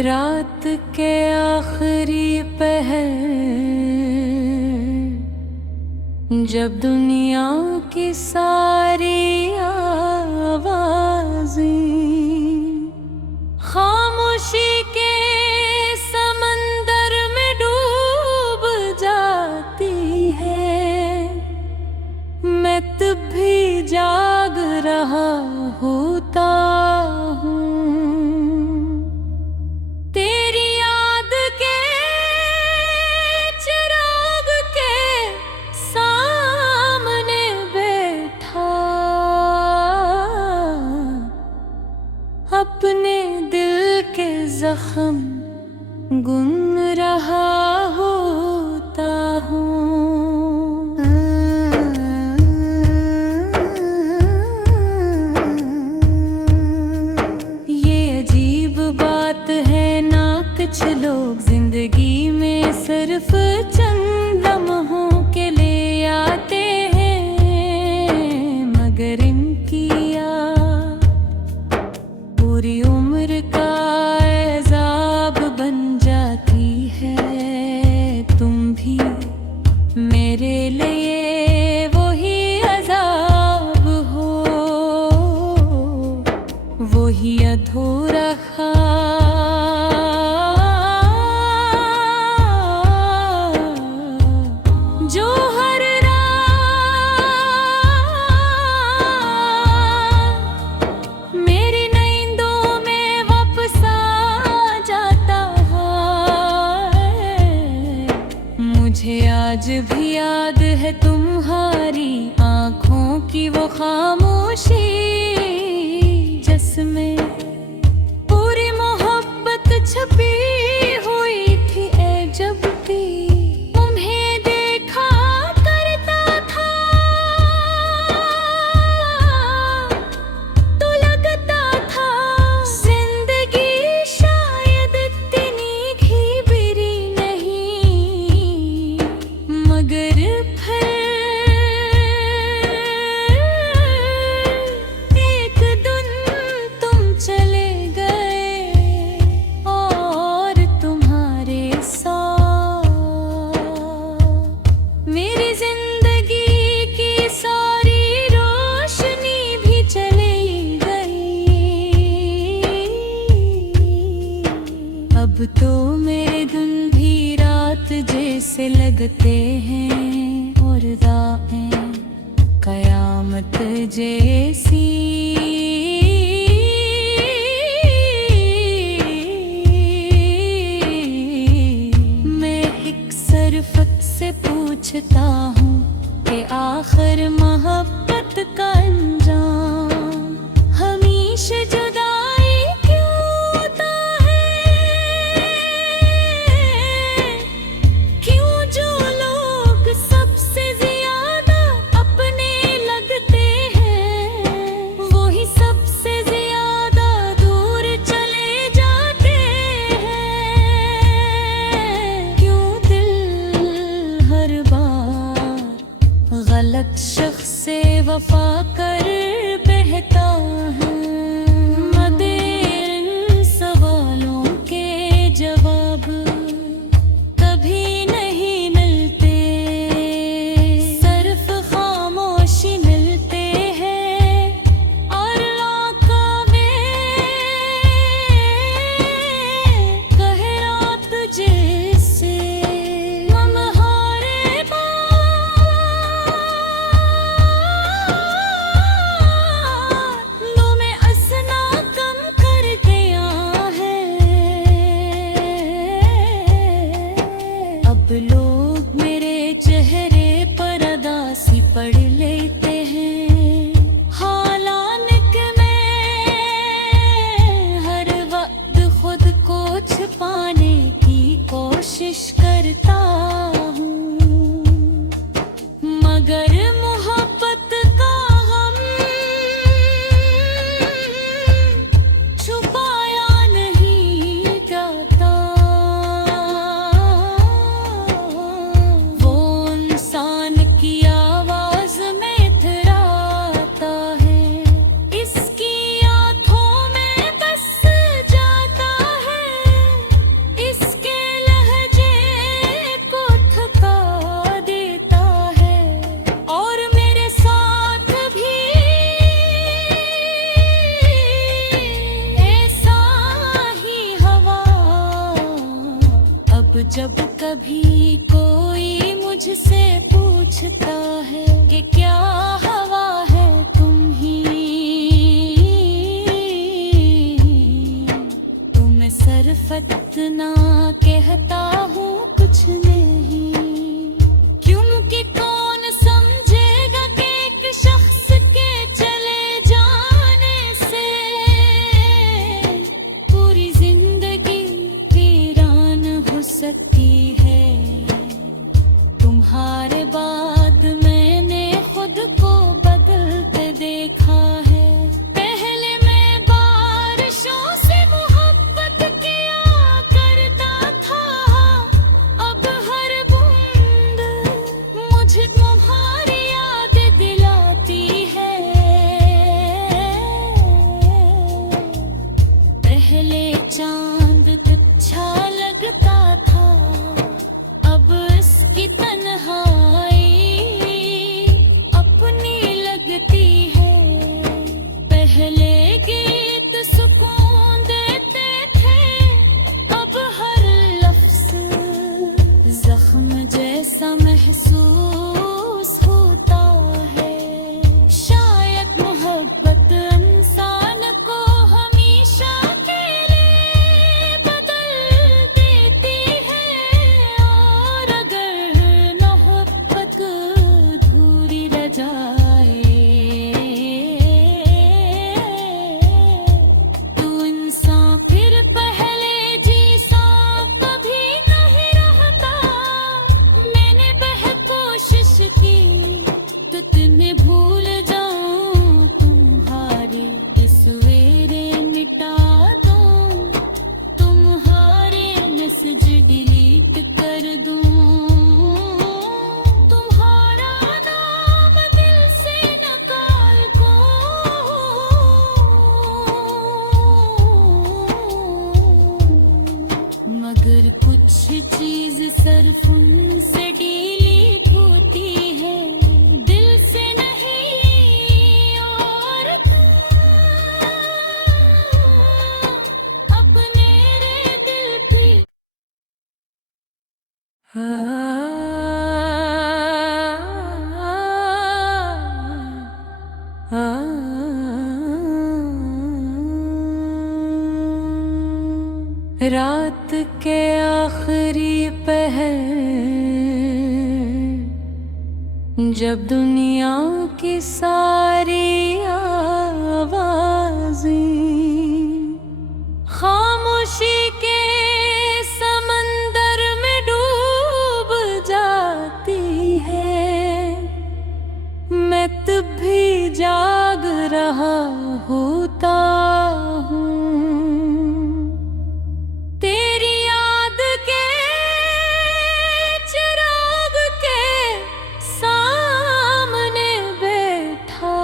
रात के आखिरी पहर जब दुनिया की सारी आवाज़ें खामोशी के समंदर में डूब जाती है, मैं तब भी जाग रहा होता हूँ। तेरी याद के चिराग के सामने बैठा अपने दिल के जख्म गुन रहा होता हूँ। कुछ लोग जिंदगी में सिर्फ चंद लम्हों के लिए आते हैं, मगर इनकी याद पूरी उम्र का एज़ाब बन जाती है। तुम भी मेरे लिए वही अज़ाब हो, वही अधूरा जो हर रात मेरी नींदों में वापस आ जाता है। मुझे आज भी याद है तुम्हारी आँखों की वो खामोशी, जिसमें पूरी मोहब्बत छपी हुई थी। जब भी अब तो मेरे दिन भी रात जैसे लगते हैं और रातें कयामत जैसी। मैं एक सरफत से पूछता हूँ कि आखिर मोहब्बत का अंजाम हमेशा जुदाई क्यों होता है? क्यों जो लोग सबसे ज्यादा अपने लगते हैं, वही सबसे ज्यादा दूर चले जाते हैं? क्यों दिल हर बार गलत शख्स से वफा कर बहता है? मगर इन सवालों के जवाब कभी नहीं मिलते, सिर्फ खामोशी मिलते हैं और आँखों में कहरात जैसे लम्हारे बालों में असना कम कर दिया है। अब लोग मेरे चेहरे पर उदासी पढ़ लेते हैं, हालांकि मैं हर वक्त खुद को छुपाने की कोशिश करता हूँ। मगर मोहब्बत का गम छुपाया नहीं जाता। अब जब कभी कोई मुझसे पूछता है कि क्या हवा है तुम ही, तुम सरफत ना कहता हूँ कुछ नहीं, क्योंकि कौन समझेगा कि एक शख्स के चले जाने से पूरी जिंदगी वीरान हो सकती है। तुम्हारे बाद मैंने खुद को बदलते देखा है। पहले मैं बारिशों से मोहब्बत किया करता था, अब हर बूंद मुझे तुम्हारी याद दिलाती है। पहले चांद अच्छा लगता था, अब इसकी तन्हाई अपनी लगती है। पहले गीत सुकून देते थे, अब हर लफ्ज जख्म जैसा महसूस होता है। शायद मोहब्बत इंसान को हमेशा के लिए बदल देती है, और अगर मोहब्बत अधूरी रह जाए तो इंसान फिर पहले जैसा कभी नहीं रहता। मैंने बहुत कोशिश की तो तुम्हें भूल जाऊं, तुम्हारे तस्वीरें मिटा दूं, तुम्हारे मैसेज डिलीट कर दूं, तुम्हारा नाम दिल से निकाल दूं। मगर कुछ चीज सिर्फ उनसे डिलीट होती है, दिल से नहीं। और अपने रे दिल पे रात के आखिरी पहर जब दुनिया की सारी आवाज़ें खामोशी के समंदर में डूब जाती है, मैं तब भी जाग रहा होता हूँ। तेरी याद के चिराग के सामने बैठा,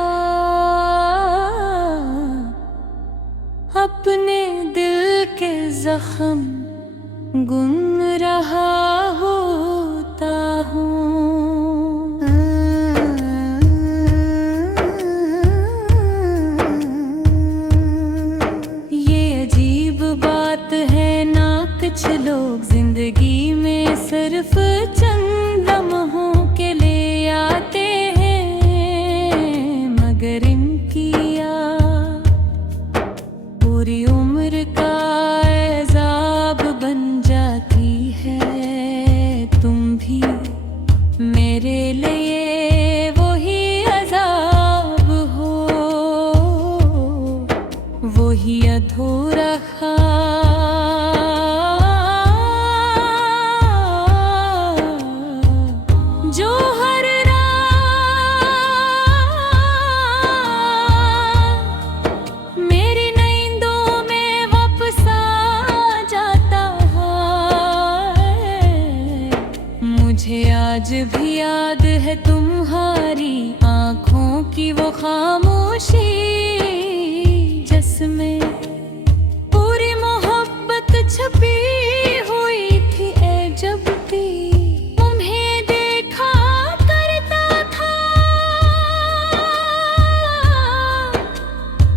अपने दिल के जख्म गुन रहा होता हूँ। ये अजीब बात है ना, कुछ लोग जिंदगी में सिर्फ चंद लम्हों के लिए आते हैं, मगर इनकी याद पूरी उम्र का एजाब बन जाती है। तुम भी मेरे लिए वही अजाब हो, वही अधूरा जो हर रात मेरी नींदों में वापस आ जाता है। मुझे आज भी याद है तुम्हारी आँखों की वो खामोशी, जिसमें पूरी मोहब्बत छपी हुई थी। ए जब भी तुम्हें देखा करता था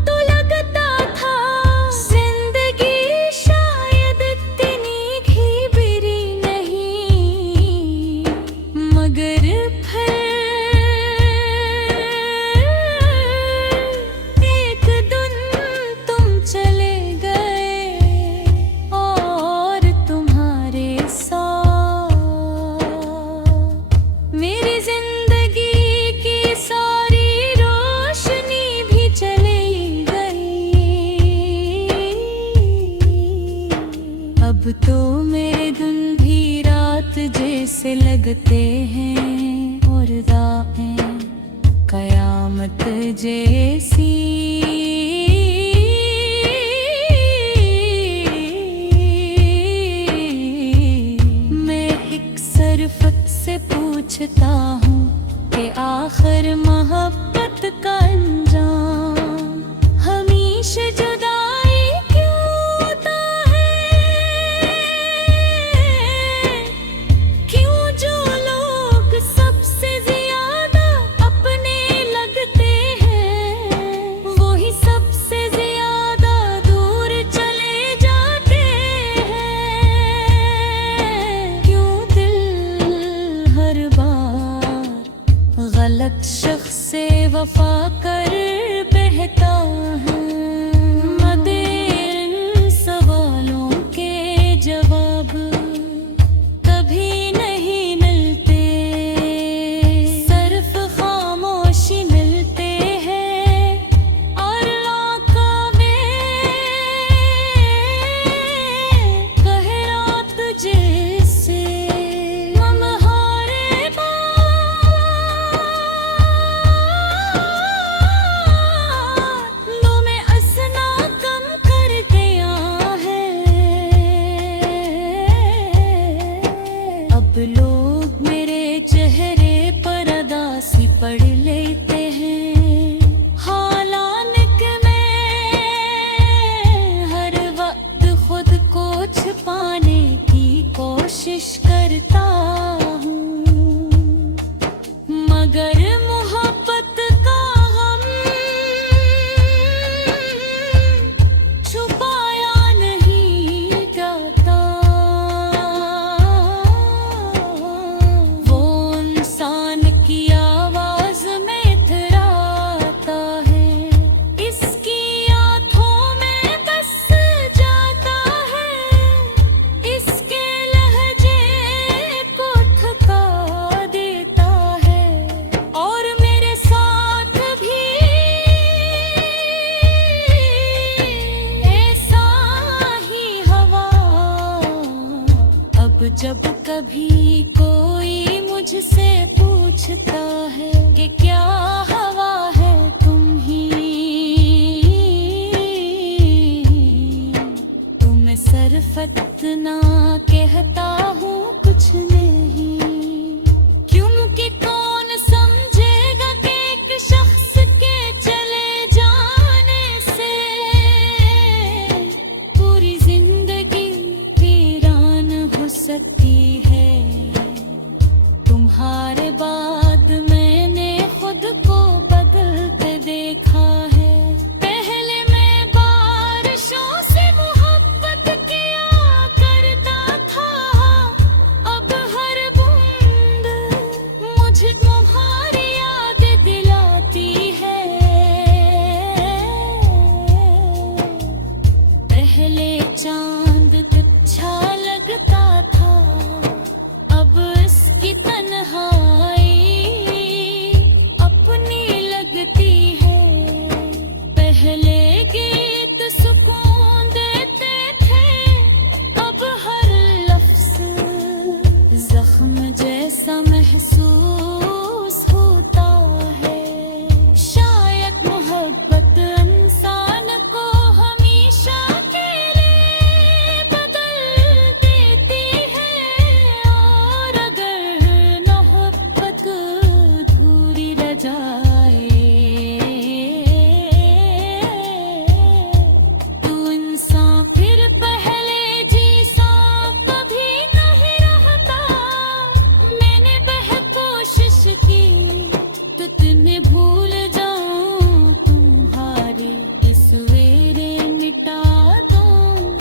तो लगता था जिंदगी शायद इतनी घी बिरी से लगते हैं और राहें कयामत जैसी। मैं एक सरफत से पूछता हूँ कि आखिर मोहब्बत का अंजाम हमेशा जुदाई क्यों होता है? क्यों जो लोग सबसे ज्यादा अपने लगते हैं वही सबसे ज्यादा दूर चले जाते हैं? क्यों दिल हर बार गलत शख्स से वफा कर बहता है? मगर सवालों के जवाब कभी नहीं मिलते, सिर्फ खामोशी मिलते हैं और आँखों में गहरात जैसे लम्हारे बादलों में असना कम कर दिया है। अब लोग मेरे चेहरे पर उदासी पढ़ लेते हैं, हालांकि मैं हर वक्त खुद को छुपाने की कोशिश करता हूँ। मगर मोहब्बत का गम छुपाया नहीं जाता। वो इंसान की आवाज में इतराता है, इसकी आँखों में बस जाता है, इसके लहजे को थका देता है। और मेरे साथ भी ऐसा ही हवा। अब जब कभी कोई मुझसे पूछता है कि क्या हवा है तुम ही, तुम्हें सरफत ना कहता हूँ कुछ नहीं, क्योंकि कौन समझेगा कि एक शख्स के चले जाने से पूरी जिंदगी वीरान हो सकती है। तुम्हारे बाद मैंने खुद को बदलते देखा है। पहले मैं बारिशों से मोहब्बत किया करता था, अब हर बूंद मुझे तुम्हारी याद दिलाती है। पहले चांद अच्छा लगता था, अब इसकी तन्हाई अपनी लगती है। पहले गीत सुकून देते थे, अब हर लफ्ज जख्म जैसा महसूस होता है। शायद मोहब्बत इंसान को हमेशा के लिए बदल देती है, और अगर मोहब्बत अधूरी रह जाए तो इंसान फिर पहले जैसा कभी नहीं रहता। मैंने बहुत कोशिश की तो तुम्हें भूल जाऊं, तुम्हारे तस्वीरें मिटा दूं,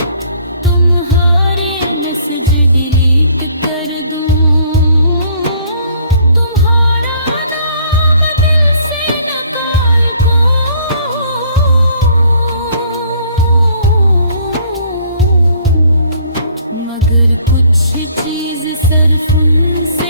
तुम्हारे मैसेज डिलीट कर दूं, तुम्हारा नाम दिल से निकाल को। मगर कुछ चीज सिर्फ उनसे